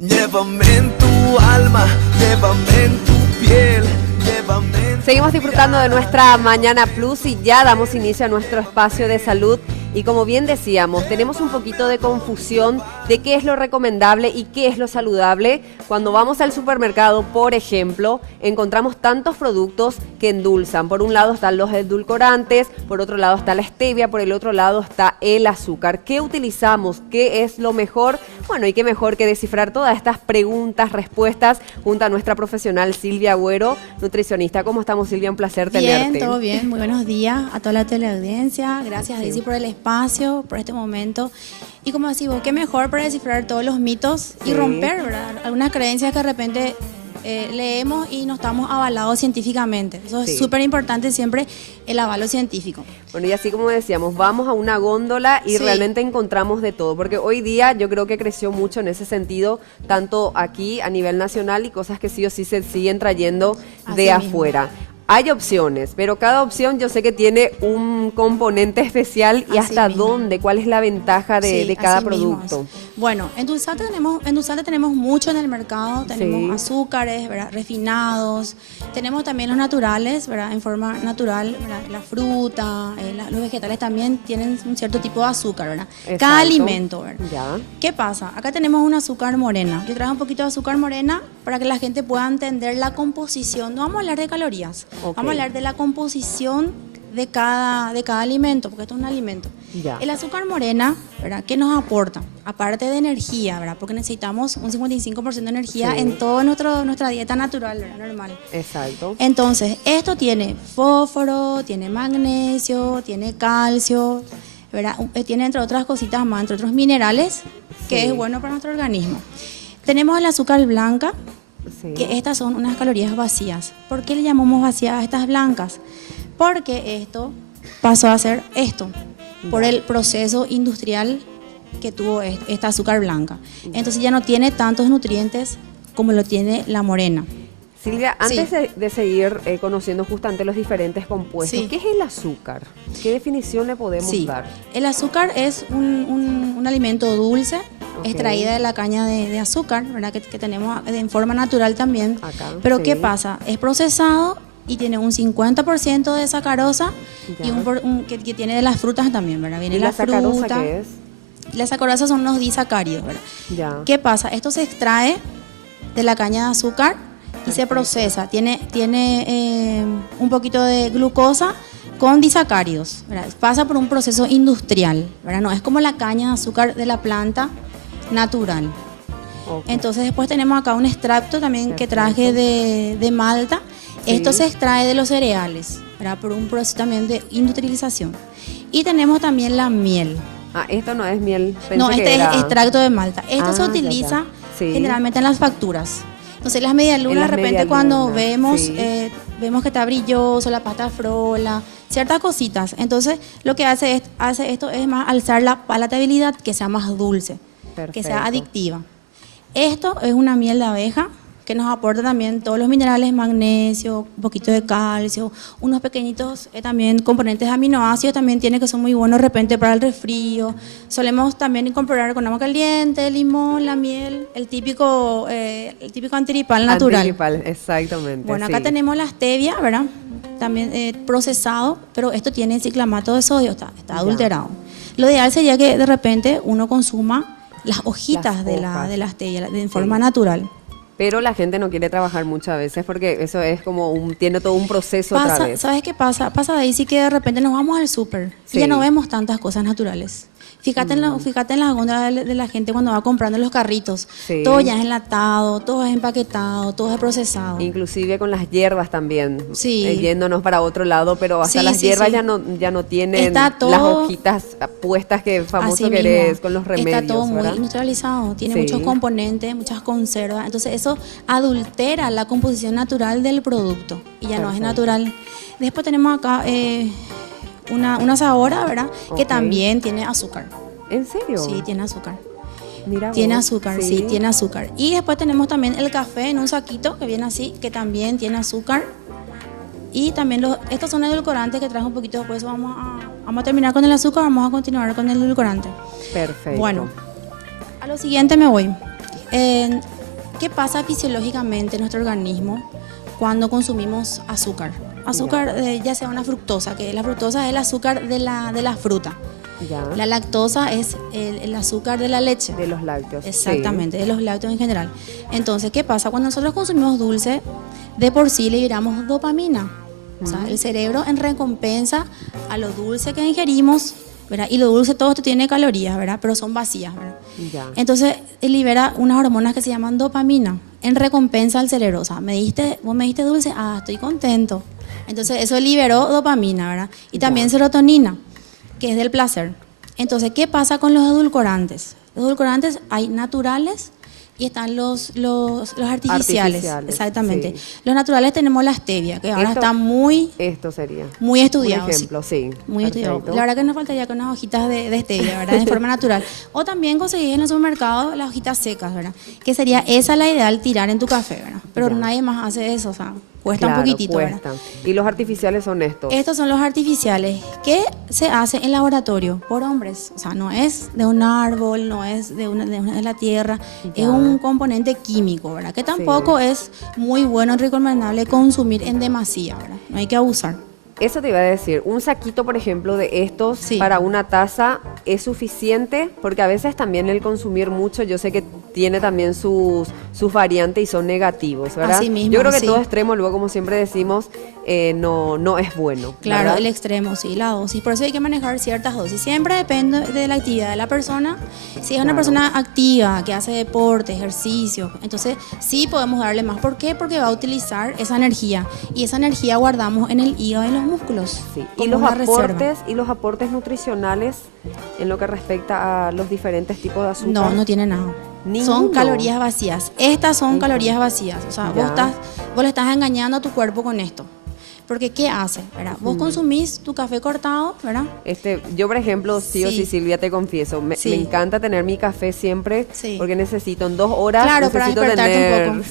Llévame en tu alma, llévame en tu piel, llévame en... Seguimos disfrutando de nuestra Mañana Plus y ya damos inicio a nuestro espacio de salud. Y como bien decíamos, tenemos un poquito de confusión de qué es lo recomendable y qué es lo saludable. Cuando vamos al supermercado, por ejemplo, encontramos tantos productos que endulzan. Por un lado están los edulcorantes, por otro lado está la stevia, por el otro lado está el azúcar. ¿Qué utilizamos? ¿Qué es lo mejor? Bueno, y qué mejor que descifrar todas estas preguntas, respuestas, junto a nuestra profesional Silvia Agüero, nutricionista. ¿Cómo estamos, Silvia? Un placer tenerte. Bien, todo bien. Muy buenos días a toda la teleaudiencia. Gracias, Daisy, por el espacio, por este momento. Y como decís vos, qué mejor para descifrar todos los mitos y romper, ¿verdad? Algunas creencias que de repente leemos y no estamos avalados científicamente. Eso es súper importante siempre, el avalo científico. Bueno, y así como decíamos, vamos a una góndola y realmente encontramos de todo, porque hoy día yo creo que creció mucho en ese sentido, tanto aquí a nivel nacional y cosas que sí o sí se siguen trayendo de afuera. Hay opciones, pero cada opción yo sé que tiene un componente especial y hasta dónde, cuál es la ventaja de cada producto. Bueno, endulzante tenemos mucho en el mercado, tenemos azúcares, ¿verdad? Refinados, tenemos también los naturales, ¿verdad? En forma natural, ¿verdad? La fruta, los vegetales también tienen un cierto tipo de azúcar, ¿verdad? Exacto. Cada alimento, ¿verdad? Ya. ¿Qué pasa? Acá tenemos un azúcar morena. Yo traje un poquito de azúcar morena para que la gente pueda entender la composición. No vamos a hablar de calorías. Vamos a hablar de la composición de cada alimento, porque esto es un alimento. Ya. El azúcar morena, ¿verdad? ¿Qué nos aporta? Aparte de energía, ¿verdad? Porque necesitamos un 55% de energía en toda nuestra dieta natural, ¿verdad? Normal. Exacto. Entonces, esto tiene fósforo, tiene magnesio, tiene calcio, ¿verdad? Tiene entre otras cositas más, entre otros minerales, que es bueno para nuestro organismo. Tenemos el azúcar blanca, que estas son unas calorías vacías. ¿Por qué le llamamos vacías a estas blancas? Porque esto pasó a ser esto, por el proceso industrial que tuvo esta azúcar blanca. Entonces ya no tiene tantos nutrientes como lo tiene la morena. Silvia, antes de seguir conociendo justamente los diferentes compuestos, ¿qué es el azúcar? ¿Qué definición le podemos dar? El azúcar es un alimento dulce, extraída de la caña de azúcar, ¿verdad? Que tenemos en forma natural también. Acá, pero ¿qué pasa? Es procesado y tiene un 50% de sacarosa y que tiene de las frutas también, ¿verdad? Viene la sacarosa fruta. ¿qué es? La sacarosa son los disacáridos, ¿verdad? Ya. ¿Qué pasa? Esto se extrae de la caña de azúcar y se procesa. Tiene un poquito de glucosa con disacáridos, ¿verdad? Pasa por un proceso industrial, ¿verdad? No es como la caña de azúcar de la planta natural. Entonces después tenemos acá un extracto también que traje de malta. Esto se extrae de los cereales, ¿verdad? Por un proceso también de industrialización. Y tenemos también la miel. Ah, esto no es miel. No, este es extracto de malta. Esto se utiliza generalmente en las facturas. Entonces las medialunas, de repente cuando vemos que está brilloso, la pasta frola, ciertas cositas. Entonces lo que hace esto es más alzar la palatabilidad, que sea más dulce, que sea adictiva. Esto es una miel de abeja que nos aporta también todos los minerales, magnesio, un poquito de calcio, unos pequeñitos también componentes de aminoácidos también tiene, que son muy buenos de repente para el resfrío. Solemos también incorporar con agua caliente, limón, la miel, el típico antigripal natural. Antigripal, exactamente. Bueno, acá tenemos la stevia, ¿verdad? También procesado, pero esto tiene ciclamato de sodio, está adulterado. Lo ideal sería que de repente uno consuma las hojitas de la stevia en forma natural. Pero la gente no quiere trabajar muchas veces porque eso es como tiene todo un proceso otra vez. ¿Sabes qué pasa? Pasa, Daisy, que de repente nos vamos al súper y ya no vemos tantas cosas naturales. Fíjate en las góndolas de la gente cuando va comprando los carritos. Todo ya es enlatado, todo es empaquetado, todo es procesado. Inclusive con las hierbas también, yéndonos para otro lado, pero hasta las hierbas ya no tienen las hojitas puestas que famoso que es con los remedios. Está todo muy ¿verdad? industrializado, tiene muchos componentes, muchas conservas. Entonces eso adultera la composición natural del producto y ya no es natural. Después tenemos acá una sabora, ¿verdad? Que también tiene azúcar. ¿En serio? Sí, tiene azúcar. Mira tiene vos. azúcar, sí, tiene azúcar. Y después tenemos también el café en un saquito que viene así, que también tiene azúcar. Y también estos son edulcorantes que traje un poquito después. Vamos a terminar con el azúcar, vamos a continuar con el edulcorante. Perfecto. Bueno, a lo siguiente me voy. ¿qué pasa fisiológicamente en nuestro organismo cuando consumimos azúcar? Azúcar, ya sea una fructosa, que la fructosa es el azúcar de la fruta. Ya. La lactosa es el azúcar de la leche. De los lácteos. Exactamente, de los lácteos en general. Entonces, ¿qué pasa? Cuando nosotros consumimos dulce, de por sí liberamos dopamina. O sea, el cerebro en recompensa a lo dulce que ingerimos, ¿verdad? Y lo dulce todo esto tiene calorías, ¿verdad? Pero son vacías, ¿verdad? Ya. Entonces, libera unas hormonas que se llaman dopamina en recompensa al cerebro. O sea, vos me diste dulce, estoy contento. Entonces, eso liberó dopamina, ¿verdad? Y también serotonina, que es del placer. Entonces, ¿qué pasa con los edulcorantes? Los edulcorantes hay naturales y están los artificiales. Exactamente. Sí. Los naturales tenemos la stevia, que ahora está muy estudiado. Un ejemplo, sí. Muy Perfecto. estudiado. La verdad que nos faltaría con unas hojitas de stevia, ¿verdad? De forma natural. O también conseguís en el supermercado las hojitas secas, ¿verdad? Que sería esa la ideal tirar en tu café, ¿verdad? Pero nadie más hace eso, o sea, cuesta un poquitito, cuesta. ¿verdad? ¿Y los artificiales son estos? Estos son los artificiales que se hacen en laboratorio por hombres. O sea, no es de un árbol, no es de la tierra, es un componente químico, ¿verdad? Que tampoco es muy bueno, recomendable consumir en demasía, ¿verdad? No hay que abusar. Eso te iba a decir, un saquito, por ejemplo, de estos para una taza es suficiente, porque a veces también el consumir mucho, yo sé que tiene también sus variantes y son negativos, ¿verdad? Así mismo, yo creo que todo extremo, luego como siempre decimos, no es bueno. Claro, ¿verdad? el extremo, sí, la dosis. Por eso hay que manejar ciertas dosis. Siempre depende de la actividad de la persona. Si es una persona activa, que hace deporte, ejercicio, entonces sí podemos darle más. ¿Por qué? Porque va a utilizar esa energía. Y esa energía guardamos en el hígado y en los músculos. Sí. Como Y reserva. los aportes nutricionales en lo que respecta a los diferentes tipos de azúcar. No tiene nada. Ninguno. Son calorías vacías. Estas son calorías vacías. O sea, vos le estás engañando a tu cuerpo con esto. Porque ¿qué hace? ¿Verdad? Vos consumís tu café cortado, ¿verdad? Yo, por ejemplo, sí o sí, Silvia, te confieso, me encanta tener mi café siempre porque necesito en 2 horas, necesito para despertarte tener, un poco.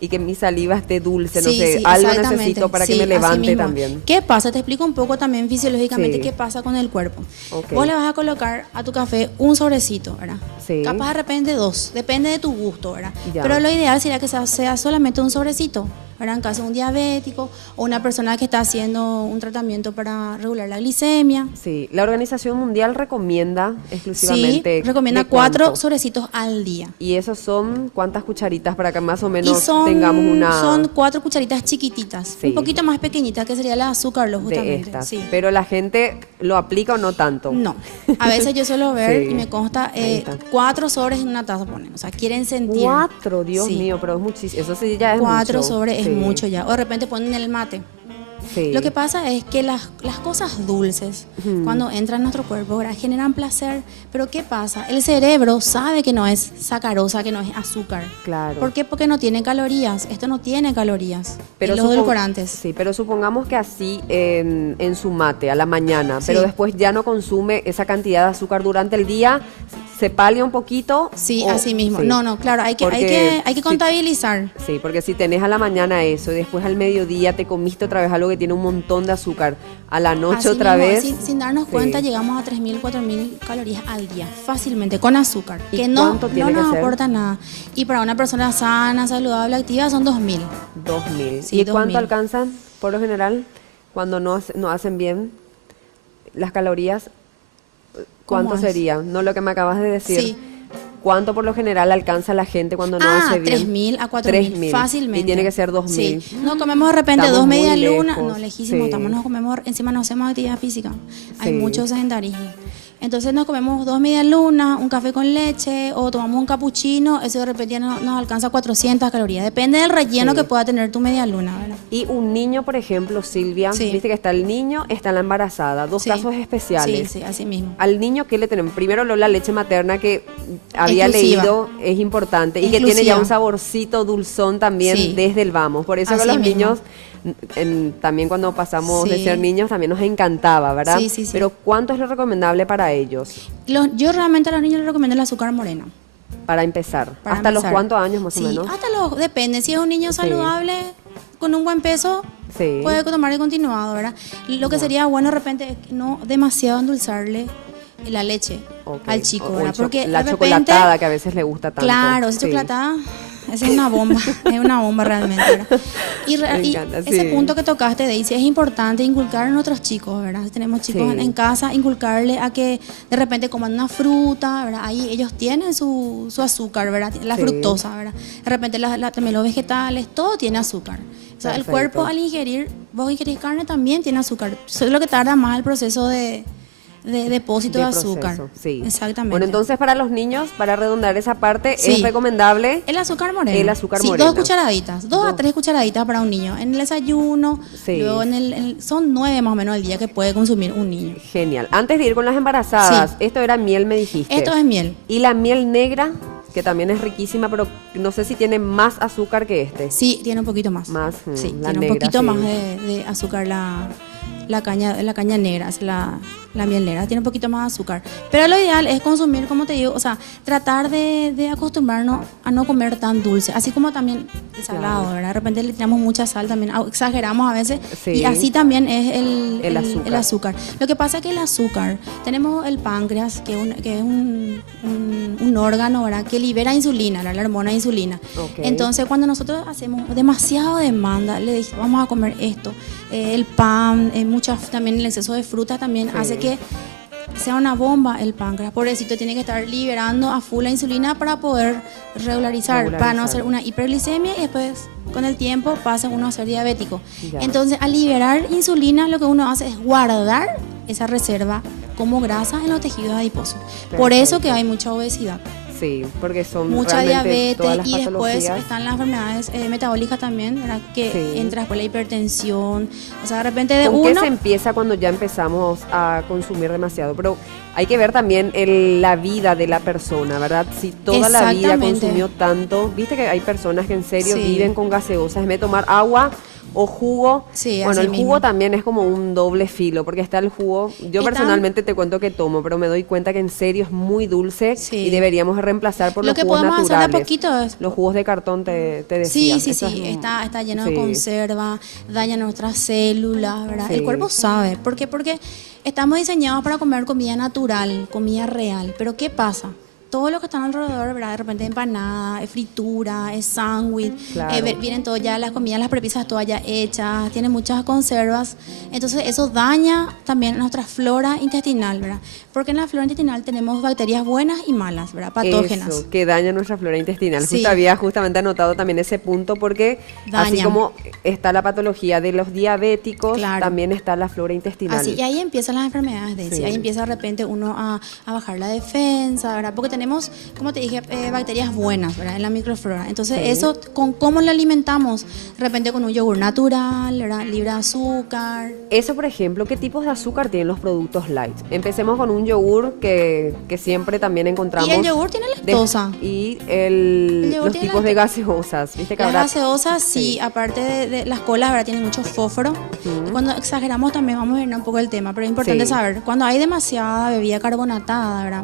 y que mi saliva esté dulce, no sé, algo necesito para que me levante también. ¿Qué pasa? Te explico un poco también fisiológicamente qué pasa con el cuerpo. Vos le vas a colocar a tu café un sobrecito, ¿verdad? Sí. Capaz de repente 2, depende de tu gusto, ¿verdad? Ya. Pero lo ideal sería que sea solamente un sobrecito, ¿verdad? En caso de un diabético o una persona que está haciendo un tratamiento para regular la glicemia. Sí, la Organización Mundial recomienda exclusivamente. Sí, recomienda 4 sobrecitos al día. ¿Y esos son cuántas cucharitas para que más o menos tengamos una? Son 4 cucharitas chiquititas, un poquito más pequeñitas, que sería la azúcar, justamente. De estas. Sí. Pero la gente lo aplica o no tanto. No, a veces yo suelo ver y me consta 4 sobres en una taza ponen, o sea, quieren sentir. 4, Dios mío, pero es muchísimo, eso sí ya es 4 mucho. sobres es mucho ya, o de repente ponen el mate. Sí. Lo que pasa es que las cosas dulces, cuando entran en nuestro cuerpo, ¿verdad? Generan placer, pero ¿qué pasa? El cerebro sabe que no es sacarosa, que no es azúcar. Claro. ¿Por qué? Porque no tiene calorías. Esto no tiene calorías. Pero los edulcorantes. Sí, pero supongamos que así en su mate a la mañana, pero después ya no consume esa cantidad de azúcar durante el día, se palia un poquito. Sí, así mismo. Sí. No, claro, hay que contabilizar. Sí, porque si tenés a la mañana eso y después al mediodía te comiste otra vez algo que tiene un montón de azúcar, a la noche así otra mismo, vez. Sin darnos cuenta llegamos a 3.000, 4.000 calorías al día, fácilmente, con azúcar, ¿Y que no nos ser? aporta nada. Y para una persona sana, saludable, activa, son 2.000. 2.000. Sí, ¿Y cuánto 2.000. alcanzan por lo general cuando no hacen bien las calorías? ¿Cuánto sería? No lo que me acabas de decir. Sí. ¿Cuánto por lo general alcanza la gente cuando no hace bien? 3.000 a 4.000, fácilmente. Y tiene que ser 2.000. Sí. No comemos de repente Estamos 2 medias muy lunas, lejos. no, lejísimos, nos comemos, encima no hacemos actividad física. Hay mucho sedentarismo. Entonces nos comemos 2 medias lunas, un café con leche o tomamos un capuchino, eso de repente ya nos alcanza 400 calorías. Depende del relleno que pueda tener tu media luna, ¿verdad? Y un niño, por ejemplo, Silvia, viste que está el niño, está la embarazada, 2 casos especiales. Sí, así mismo. Al niño, ¿qué le tenemos? Primero la leche materna que había Exclusiva. leído, es importante, y que tiene ya un saborcito dulzón también desde el vamos. Por eso que los niños, también cuando pasamos de ser niños, también nos encantaba, ¿verdad? Sí. Pero ¿cuánto es lo recomendable para ellos? Yo realmente a los niños les recomiendo el azúcar morena. Para empezar. ¿Hasta los cuántos años más o menos? Depende. Si es un niño saludable, con un buen peso, puede tomar el continuado, ¿verdad? Lo que sería bueno de repente es no demasiado endulzarle la leche. al chico, O ¿verdad? Porque la de repente, chocolatada que a veces le gusta tanto. claro, esa chocolatada es una bomba, es una bomba realmente, ¿verdad? Y encanta, ese sí. punto que tocaste, Daisy, es importante inculcar a nuestros chicos, ¿verdad? Si tenemos chicos Sí. en casa, inculcarle a que de repente coman una fruta, ¿verdad? Ahí ellos tienen su azúcar, ¿verdad? La Sí. fructosa, ¿verdad? De repente también los vegetales, todo tiene azúcar. O sea, el Perfecto. cuerpo al ingerir, vos ingerís carne también tiene azúcar. Eso es lo que tarda más el proceso de depósito de azúcar. proceso, sí. Exactamente. Bueno, entonces para los niños, para redondar esa parte, Sí. es recomendable El azúcar moreno. El azúcar sí, moreno. 2 cucharaditas, 2 a 3 cucharaditas para un niño. En el desayuno, Sí. luego son 9 más o menos al día que puede consumir un niño. Genial. Antes de ir con las embarazadas, Sí. esto era miel, me dijiste. Esto es miel. Y la miel negra, que también es riquísima, pero no sé si tiene más azúcar que este. Sí, tiene un poquito más. Más, sí, la tiene un negra, poquito sí. más de azúcar la caña negra, es la miel negra, tiene un poquito más de azúcar. Pero lo ideal es consumir, como te digo, o sea, tratar de acostumbrarnos a no comer tan dulce, así como también el salado, Claro. ¿verdad? De repente le tiramos mucha sal también, exageramos a veces, Sí. y así también es el azúcar. azúcar. Lo que pasa es que el azúcar, tenemos el páncreas, que es un órgano, ¿verdad? Que libera insulina, la hormona insulina. Ok. Entonces, cuando nosotros hacemos demasiado demanda, le decimos, vamos a comer esto, el pan, también el exceso de fruta también Sí. hace que sea una bomba el páncreas. Pobrecito, tiene que estar liberando a full la insulina para poder regularizar, para no hacer una hiperglicemia y después con el tiempo pasa uno a ser diabético. Ya. Entonces, al liberar insulina, lo que uno hace es guardar esa reserva como grasa en los tejidos adiposos. Por eso que Perfecto. hay mucha obesidad, Sí, porque son mucha realmente todas diabetes las y después patologías. están las enfermedades metabólicas también, ¿verdad? Que Sí. entra después la hipertensión, o sea, de repente de ¿Con qué uno... se empieza cuando ya empezamos a consumir demasiado? Pero hay que ver también la vida de la persona, ¿verdad? Si toda la vida Exactamente. consumió tanto, viste que hay personas que en serio Sí. viven con gaseosas, en vez de tomar agua o jugo. Sí, Bueno, así el jugo mismo. también es como un doble filo, porque está el jugo, yo Está- personalmente te cuento que tomo, pero me doy cuenta que en serio es muy dulce Sí. y deberíamos reemplazar por Lo los que jugos podemos hacer de a naturales. poquito es... Los jugos de cartón te Sí, decía. sí, eso sí, es está lleno sí. de conserva, daña nuestras células, ¿verdad? Sí. El cuerpo sabe. ¿Por qué? Porque estamos diseñados para comer comida natural, comida real. Pero ¿qué pasa? Todo lo que está alrededor, ¿verdad? De repente empanada, fritura, sándwich, Claro. vienen todas ya las comidas, las prepisas todas ya hechas, tienen muchas conservas. Entonces eso daña también nuestra flora intestinal, ¿verdad? Porque en la flora intestinal tenemos bacterias buenas y malas, ¿verdad? Patógenas. Eso, que daña nuestra flora intestinal. Sí. Justo había justamente anotado también ese punto porque así Dañan. como está la patología de los diabéticos, Claro. también está la flora intestinal. Así, y ahí empiezan las enfermedades, Daisy. Sí. Ahí empieza de repente uno a bajar la defensa, ¿verdad? Porque tenemos, como te dije, bacterias buenas, ¿verdad? En la microflora. Entonces, Sí. eso, con cómo lo alimentamos, de repente con un yogur natural, ¿verdad? Libre de azúcar. Eso, por ejemplo, ¿qué tipos de azúcar tienen los productos light? Empecemos con un yogur que siempre también encontramos. Y el yogur tiene de- lactosa. y El yogur los tiene tipos de lactosa. gaseosas. ¿Viste que Las habrá- gaseosas, sí, Sí. aparte de las colas, ¿verdad? Tienen mucho fósforo. Y cuando exageramos también vamos a irnos un poco del tema, pero es importante Sí. saber, cuando hay demasiada bebida carbonatada, ¿verdad?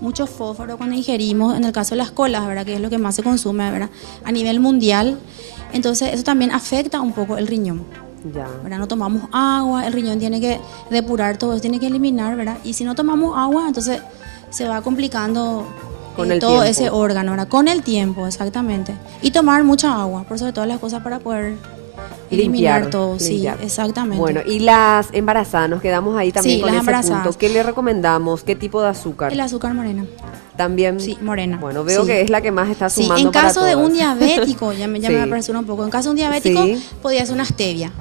Mucho fósforo cuando ingerimos, en el caso de las colas, ¿verdad? Que es lo que más se consume, ¿verdad? A nivel mundial, entonces eso también afecta un poco el riñón. Ya. ¿Verdad? No tomamos agua, el riñón tiene que depurar todo eso, tiene que eliminar, ¿verdad? Y si no tomamos agua, entonces se va complicando Con el todo tiempo. ese órgano, ¿verdad? Con el tiempo, exactamente. Y tomar mucha agua, por sobre todas las cosas para poder eliminar Limpiar, todo. limpiar. Sí, exactamente. Bueno, y las embarazadas, nos quedamos ahí también Sí, con las ese embarazadas. punto. ¿Qué le recomendamos? ¿Qué tipo de azúcar? El azúcar morena. También. Sí, morena. Bueno, veo Sí. que es la que más está Sí, sumando en para caso de un todas. diabético, ya me Sí. apresuro un poco, en caso de un diabético Sí. podría ser una stevia.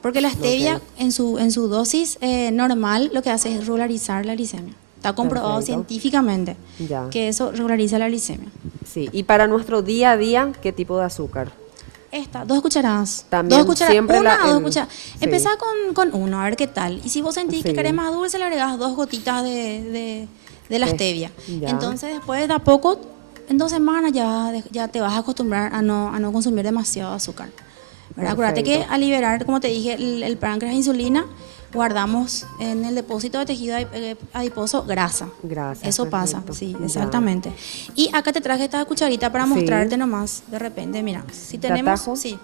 Porque la stevia Ok. en su dosis normal lo que hace es regularizar la glicemia. Está comprobado Perfecto. científicamente Ya. que eso regulariza la glicemia. Sí, y para nuestro día a día, ¿qué tipo de azúcar? Esta, 2 cucharadas. También 2 cucharadas, siempre una la- o 2 el- cucharadas. sí. Empezá con uno, a ver qué tal. Y si vos sentís que Sí. querés más dulce, le agregás 2 gotitas de la De- stevia. ya. Entonces, después de a poco, en 2 semanas ya te vas a acostumbrar a no consumir demasiado azúcar. ¿Verdad? Acuérdate que Perfecto. al liberar, como te dije, el páncreas de insulina, guardamos en el depósito de tejido adiposo grasa. Grasa, Eso pasa, perfecto. sí, Ya. exactamente. Y acá te traje esta cucharita para Sí. mostrarte nomás, de repente, mira, si ¿Te tenemos, atajo? sí.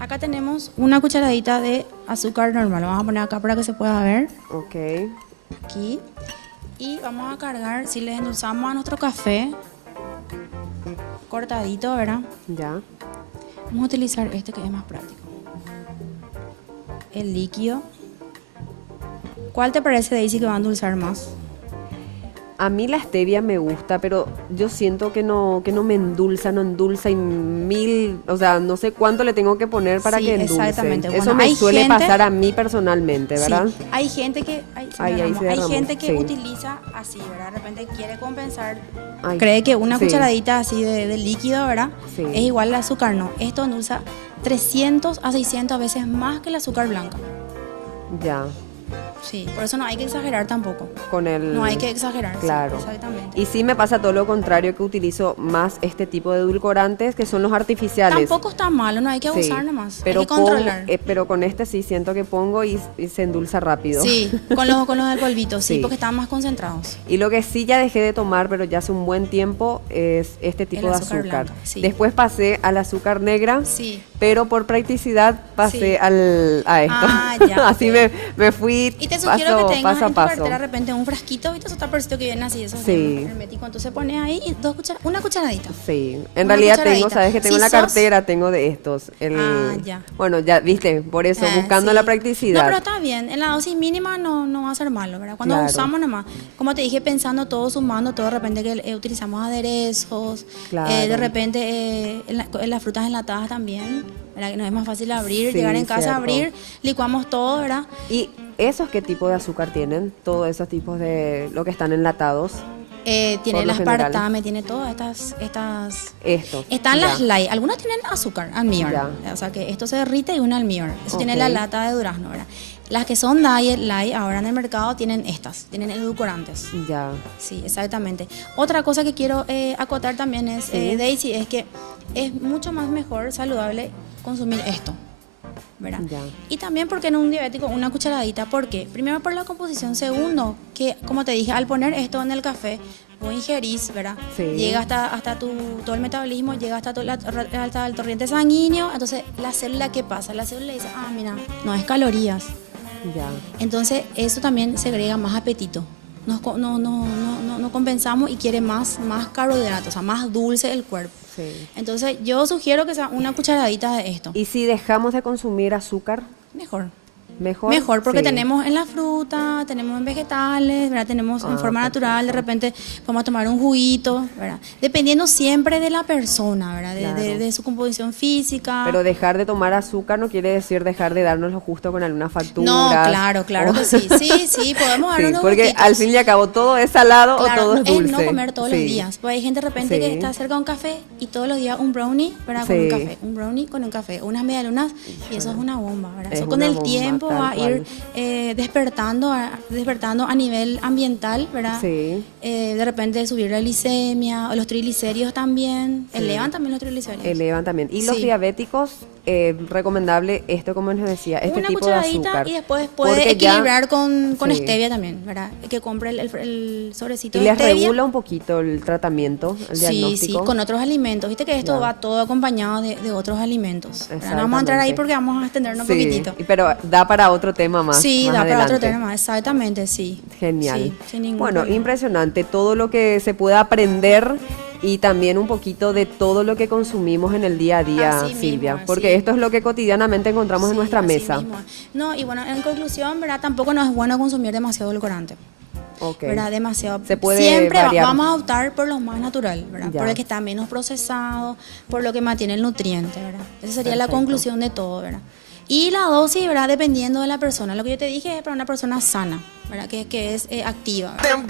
Acá tenemos una cucharadita de azúcar normal, lo vamos a poner acá para que se pueda ver, Ok. aquí. Y vamos a cargar, si le endulzamos a nuestro café, cortadito, ¿verdad? Ya. Vamos a utilizar este que es más práctico. El líquido. ¿Cuál te parece, Daisy, que va a endulzar más? A mí la stevia me gusta, pero yo siento que no me endulza, no endulza y o sea, no sé cuánto le tengo que poner para que endulce. Exactamente. Eso Bueno, me suele pasar a mí personalmente, ¿verdad? Sí. Hay gente que, utiliza así, ¿verdad? De repente quiere compensar, cree que una cucharadita así de líquido, ¿verdad? Sí. Es igual al azúcar, no. Esto endulza 300 a 600 veces más que el azúcar blanca. Ya. Sí, por eso no hay que exagerar tampoco. No hay que exagerar. Claro. Sí, exactamente. Y sí me pasa todo lo contrario, que utilizo más este tipo de edulcorantes que son los artificiales. Tampoco está malo, no hay que abusar nomás. Pero hay que controlar. Pero con este sí siento que pongo y se endulza rápido. Sí, con los del polvito, sí, porque están más concentrados. Y lo que sí ya dejé de tomar, pero ya hace un buen tiempo, es este tipo de azúcar. Blanca, sí. Después pasé al azúcar negra. Sí. Pero por practicidad pasé a esto. Ya, así me fui. Y te sugiero que tengas en tu paso. cartera de repente un frasquito, ¿viste? Esos tapercitos que vienen así, esos herméticos. Entonces pones ahí una cucharadita. Sí, en realidad tengo, ¿sabes? Que tengo en la cartera, tengo de estos. Ya. Bueno, ya viste, por eso, buscando la practicidad. No, pero está bien, en la dosis mínima no va a ser malo, ¿verdad? Cuando usamos nomás, como te dije, pensando todo, sumando todo, de repente que utilizamos aderezos, de repente en las frutas enlatadas también, ¿verdad? Que nos es más fácil abrir, llegar en casa a abrir, licuamos todo, ¿verdad? ¿Y esos qué tipo de azúcar tienen? Todos esos tipos de lo que están enlatados. Tiene el aspartame, tiene todas estas. Están las light. Algunas tienen azúcar, almíbar. O sea que esto se derrite y un almíbar. Eso tiene la lata de durazno, ¿verdad? Las que son diet light ahora en el mercado tienen tienen edulcorantes. Ya. Sí, exactamente. Otra cosa que quiero acotar también es, Daisy, es que es mucho más mejor, saludable consumir esto, ¿verdad? Ya. Y también porque en un diabético una cucharadita, ¿por qué? Primero por la composición, segundo, que como te dije, al poner esto en el café, vos ingerís, ¿verdad? Sí. Llega hasta todo el metabolismo, llega hasta el torrente sanguíneo, entonces la célula, ¿qué pasa? La célula dice, mira, no es calorías. Ya. Entonces eso también segrega más apetito. No compensamos y quiere más carbohidratos, o sea, más dulce el cuerpo. Sí. Entonces yo sugiero que sea una cucharadita de esto. ¿Y si dejamos de consumir azúcar? Mejor porque tenemos en la fruta, tenemos en vegetales, ¿verdad? Tenemos en forma natural, de repente vamos a tomar un juguito, ¿verdad? Dependiendo siempre de la persona, ¿verdad? De su composición física. Pero dejar de tomar azúcar no quiere decir dejar de darnos lo justo con alguna factura. No, claro que sí. Sí, podemos darnos unos porque juguitos. Al fin y al cabo todo es salado o todo es dulce. Es no comer todos los días. Pues hay gente de repente que está cerca de un café y todos los días un brownie, ¿verdad? Con un café. Un brownie con un café. Unas medialunas y eso es una bomba, ¿verdad? Eso con el tiempo va a ir despertando a nivel ambiental, ¿verdad? Sí. De repente subir la glicemia o los triglicéridos también. Sí. Elevan también los triglicéridos. Elevan también. Y los diabéticos, recomendable esto, como les decía, este tipo de azúcar. Y después puede equilibrar con stevia también, ¿verdad? Que compre el sobrecito de stevia. Y les regula un poquito el tratamiento, el diagnóstico. Sí, con otros alimentos. Viste que esto va todo acompañado de otros alimentos. No vamos a entrar ahí porque vamos a extendernos un poquitito. Pero da para otro tema más. Sí, más da adelante. Para otro tema más, exactamente, sí. Genial. Sí, sin ningún bueno, problema. Impresionante todo lo que se puede aprender y también un poquito de todo lo que consumimos en el día a día, así Silvia, mismo, porque esto es lo que cotidianamente encontramos en nuestra mesa. Mismo. No, y bueno, en conclusión, ¿verdad? Tampoco no es bueno consumir demasiado edulcorante. ¿Verdad? Demasiado. Se puede Siempre variar. Vamos a optar por lo más natural, ¿verdad? Por el que está menos procesado, por lo que mantiene el nutriente, ¿verdad? Esa sería la conclusión de todo, ¿verdad? Y la dosis, ¿verdad? Dependiendo de la persona. Lo que yo te dije es para una persona sana, ¿verdad? Que es activa, ¿verdad?